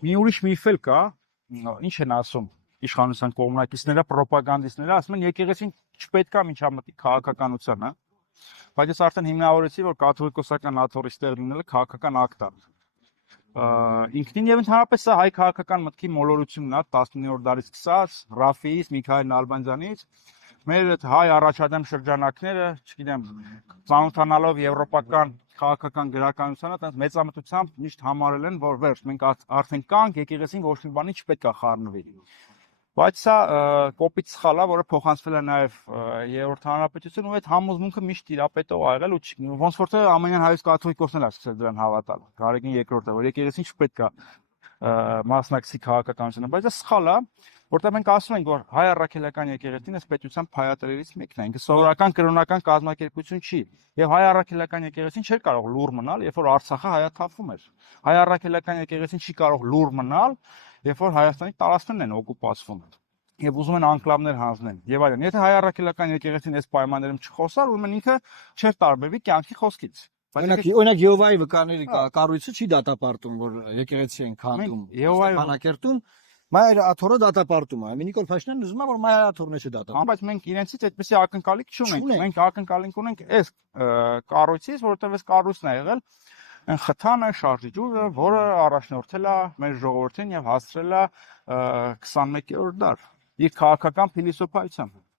Մի ուրիշ միֆ էլ կա, ինչ են ասում իշխանության կողմնակիցները, ռոպագանդիստները, ասում են եկեղեցին չպետք է միջամտի քաղաքականությանը, բայց ես արդեն հիմնավորեցի, որ կաթոլիկոսական աթոռիստներ լինելը քաղաքական ակտ է։ Ինքնին եւ ընդհանրապես սա հայ քաղաքական մտքի մոլորությունն է 19-րդ դարից սկսած, Ռաֆիից, Միքայել Նալբանդյանից, մեր հայ առաջադեմ շրջանակները, չգիտեմ, ծանոթանալով եվրոպական քաղաքական գրականությանը, այդպես մեծամտությամբ միշտ համարել են, որ վերջ, մենք արդեն կանք, եկեղեցին ոչ մի բանի չպետք է խառնվի։ Բայց սա կոպիտ սխալ է, որը փոխանցվել է նաև Երրորդ հանրապետություն, ու այդ համոզմունքը միշտ տիրապետող ա եղել, ու ոնց որ թե ամենայն հայոց կաթոլիկոսներն են սկսել դրան հավատալ։ Գարեգին երկրորդը, որ եկեղեցին չպետք է մասնակցի քաղաքականությունը, բայց դա սխալ է, որտեղ մենք ասում ենք, որ հայ առաքելական եկեղեցին այս պետության փայատերերից մեկն է, ինքը սովորական կրոնական կազմակերպություն չի, եւ հայ առաքելական եկեղեցին չէր կարող լուր մնալ, երբ որ Արցախը հայաթափվում էր։ Հայ առաքելական եկեղեցին չի կարող լուր մնալ, երբ որ Հայաստանի տարածքներն են օկուպացվում եւ ուզում են անկլավներ հանձնեն եւ այլն։ Եթե հայ առաքելական եկեղեցին այս պայմաններում չխոսար, ուրեմն ինքը չէր տարբերվի կյանքի խոսքից։ Օրինակ Եհովայի վկաների կառույցը չի դատապարտում, որ եկեղեցի են քանդում Ստեփանակերտում, Մայր աթոռը դատապարտում է։ Նիկոլ Փաշինյանն ուզում է, որ Մայր աթոռը չդատապարտի։ Բայց մենք իրենցից այդպեսի ակնկալիք չունենք։ Մենք ակնկալիք ունենք այս կառույցից, որովհետեւ այս կառույցն է եղել այն խթանը շարժիչը, որը առաջնորդել է մեր ժողովրդին եւ հասցրել է 21-րդ դար իր քաղաքական փիլիսոփայությամբ։